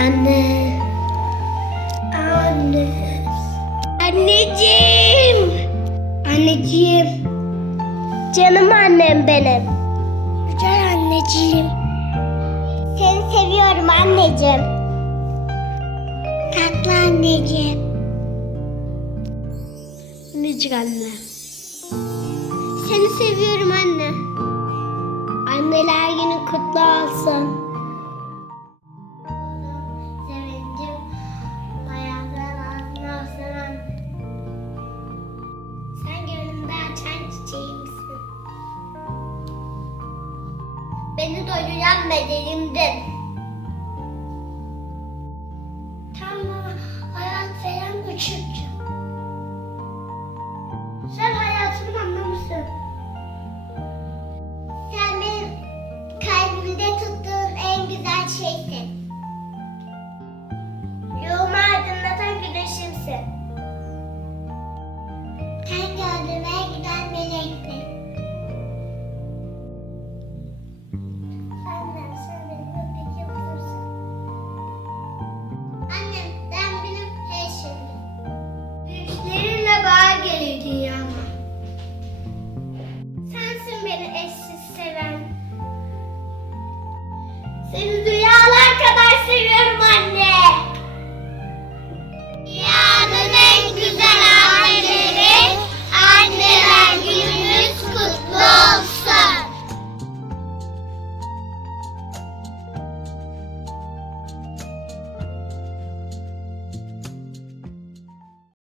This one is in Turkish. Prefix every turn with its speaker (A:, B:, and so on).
A: Anne. Anne. Anneciğim. Anneciğim. Canım annem benim. Güzel anneciğim. Seni seviyorum anneciğim. Tatlı anneciğim. Anneciğim anne. Seni seviyorum anne. Anneler günü kutlu olsun. Beni doyuran bedenimdir. Tamam, hayat veren uçuk beni eşsiz seven. Seni dünyalar kadar seviyorum anne.